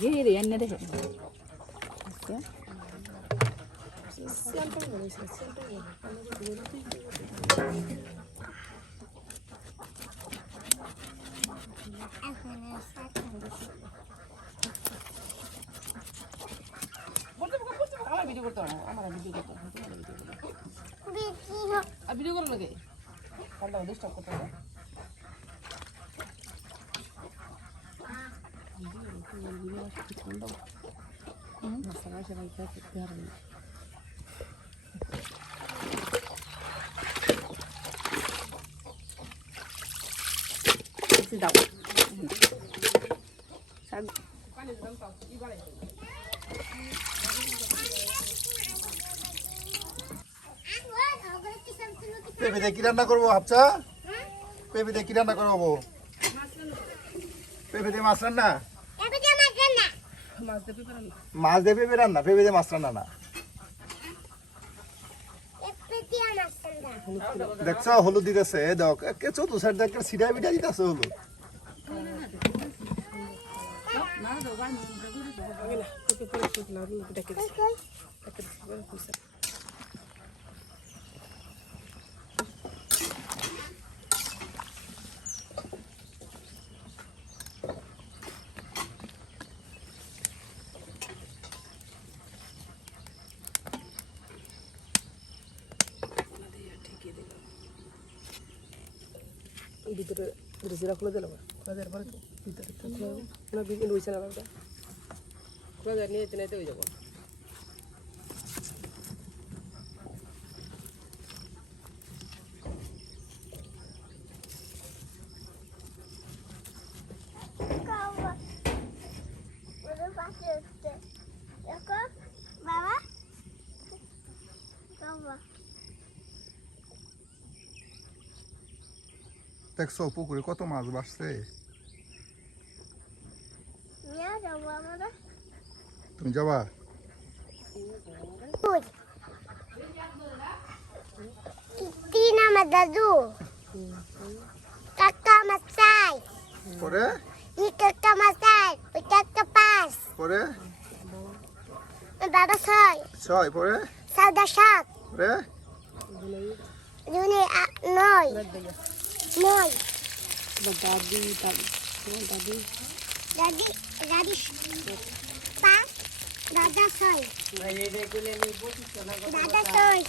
Giri enne de. Video করতে হবে আমার ভিডিও করতে হবে আর ভিডিও করার লাগে পাল্টা ডিস্টার্ব করতে হবে দাও পেঁপে দিয়ে কি রান্না করবো হাফসা? পেঁপে দিয়ে কি রান্না করবো? পেঁপে দিয়ে মাছ রান্না? মাছ দিয়ে পেঁপে রান্না, পেঁপে দিয়ে মাছ রান্না না। দেখছো হলুদ দিতেছে, দেখ চতুর্থ সাইড দেখ সিধা বিটা দিতেছে হলুদ। ভিতরে জিরা খুলে দিলাম খোলা দেওয়ার পরে ভিতরে খোলা বিভিন্ন হয়েছে না ওটা খোলা দেওয়ার নিয়ে নাইতে হয়ে যাবো দেখছো পুকুরে কত মাছ বাড়ছে। তুমি যাবা? তিন আমার দাদু কাকা মাছাই পরে ই কাকা মাছাই ওই কাকা পাস পরে দাদা ছয় ছয় পরে সাদা সাত পরে দুনি নয় নয় দাদি দাদি দাদি দাদি পাঁচ দাদা ছয় দাদা ছয়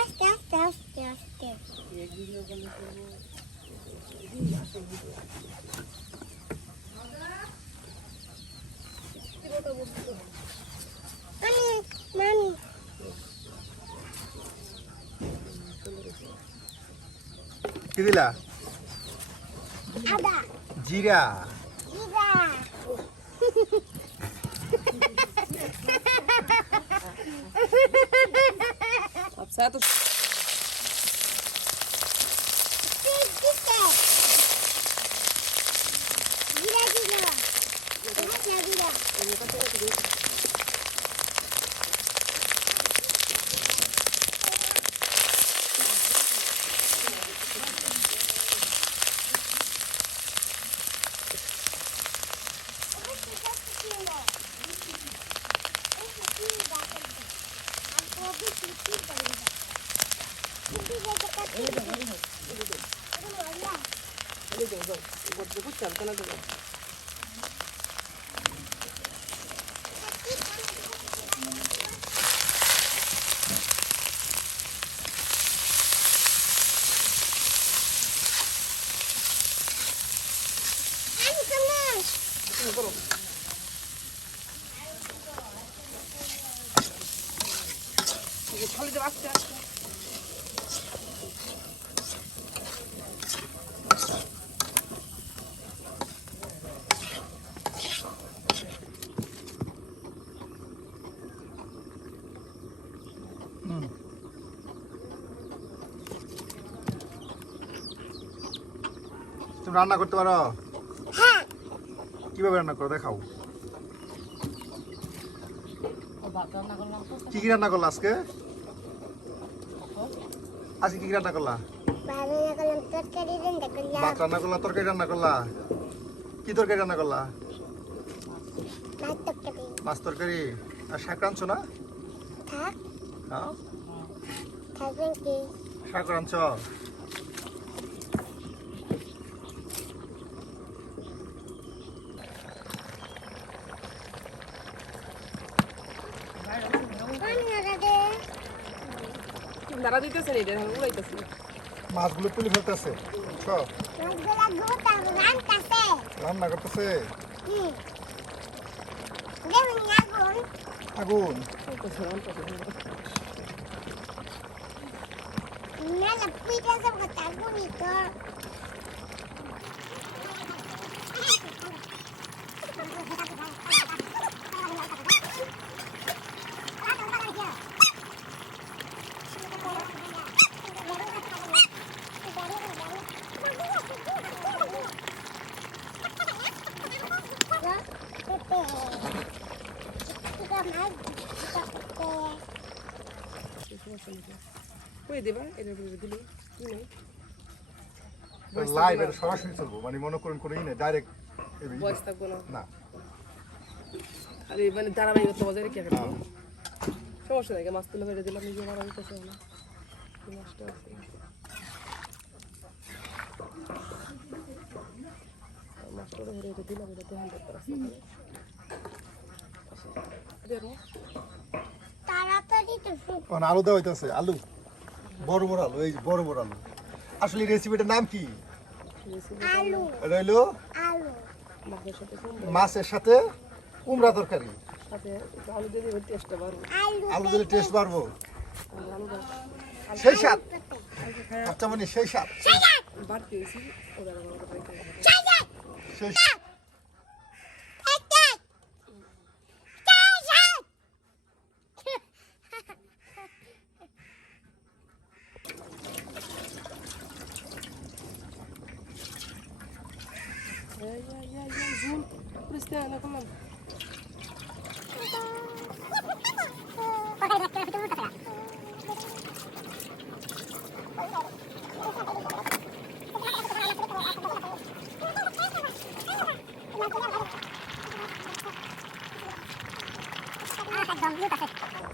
আস্তে আস্তে আস্তে আস্তে মামি কি দিলা? আদা জিরা। জিরা আচ্ছা তো জিরা জিরা জিরা খালি দেব আস্তে আস্তে তুমি রান্না করতে পারো? হ্যাঁ কিভাবে রান্না করো দেখাও। ও ভাত রান্না করলাম তো কি কি রান্না করলা আজকে? আজকে কি কি রান্না করলা? বাবা করলাম তরকারি রান্না করলাম ভাত রান্না করলা, তরকারি রান্না করলা। কি তরকারি রান্না করলা? মাছ তরকারি মাছ তরকারি। আর শাক রাঁধছো না? থাক হ্যাঁ, থাকবেন কি শাক রাঁধছ। রান্না দে নাড়া দিতেছে না এটা উড়াইতেছে মাছগুলো তুলে ফেলতেছে। বুঝছো? মাছগুলা গোটা রান্তাছে রান্না করতেছে। হুম দেখুন আগুন আগুন। মেলা পিঠা সব আগুনই তো কই দেবা এটা করে দিলে কি নাই লাইভ এটা সরাসরি চলবো, মানে মনে করেন কোনো ই নেই, ডাইরেক্ট। বয়স থাকবো না না, আরে মানে ধারাবাহিকতা বজায় রেখে রাখবো সমস্যা নাই মাছ তুলে বেড়ে দিলাম নিজে মারা দিতেছে না মাছটা আছে মাছটা ধরে এটা দিলাম এটা তো হ্যান্ডেল করা আছে দেখো তাড়াতাড়ি তো এখন আলু দেওয়া হইতেছে। আলু, বড় বড় আলু, এই যে বড় বড় আলু। আসলে রেসিপিটার নাম কি? আলু এটা হইলো আলু মাছের সাথে মাছের সাথে কুমড়া তরকারি। সাথে একটু আলু দিয়ে দিলে টেস্টটা বাড়বে আলু আলু দিলে টেস্ট বাড়বো। আলুটা সেই স্বাদ। আচ্ছা, মানে সেই স্বাদ। বাড়তি হয়েছি ওদের আমার রেখে সেই zoom Cristiana করলাম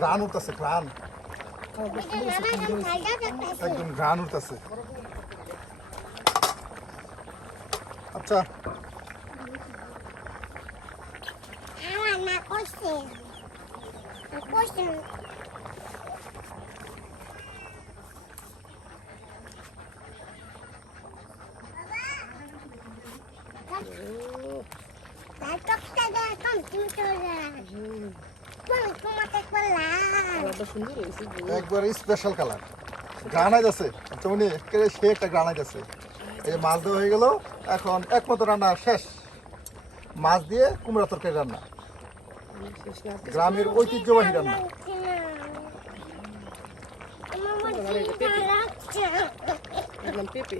ঘ্রাণ উঠতেছে, ঘ্রাণ। একদম ঘ্রাণ উঠতেছে। আচ্ছা, সুন্দর হয়েছে একবার স্পেশাল কালার ঘ্রাণ আইতাছে। আচ্ছা, মানে একেবারে সে একটা ঘ্রাণ আইতাছে। এই যে মাছ দেওয়া হয়ে গেল, এখন একমাত্র রান্না শেষ। মাছ দিয়ে কুমড়া তরকারি রান্না, গ্রামের ঐতিহ্যবাহী রান্না। একদম পেঁপে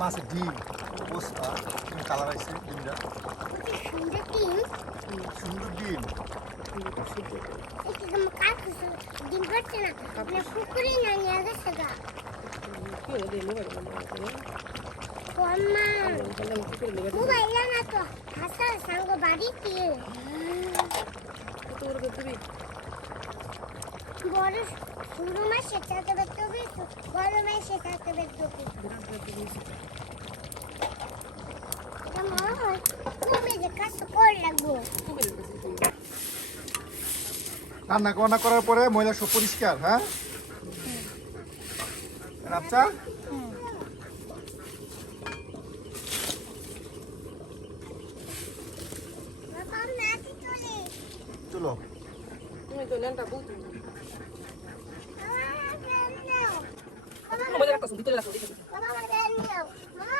মাছের ডিম, পোস্তা, কালার আইছে ডিমটা। সুন্দর ডিম। ডিম করছে না পুকুরে না নিয়ে গেছে গা কি হলো দিয়ে নেবে 엄마 뭐가 일어났어 갔어 상고 말이지 또 그렇게 뜨비 뭐를 두루만 씻다가 뚜비 뭐를 씻다가 뚜비 그럼 꿈이지 가서 걸라고 রান্না বান্না করার পরে ময়লা সব পরিষ্কার। হ্যাঁ, আচ্ছা, চলো। তুমি তো ল্যান্ডটা বলতো 엄마 আমাদের একটা ভিতরে রাখো দেখো 엄마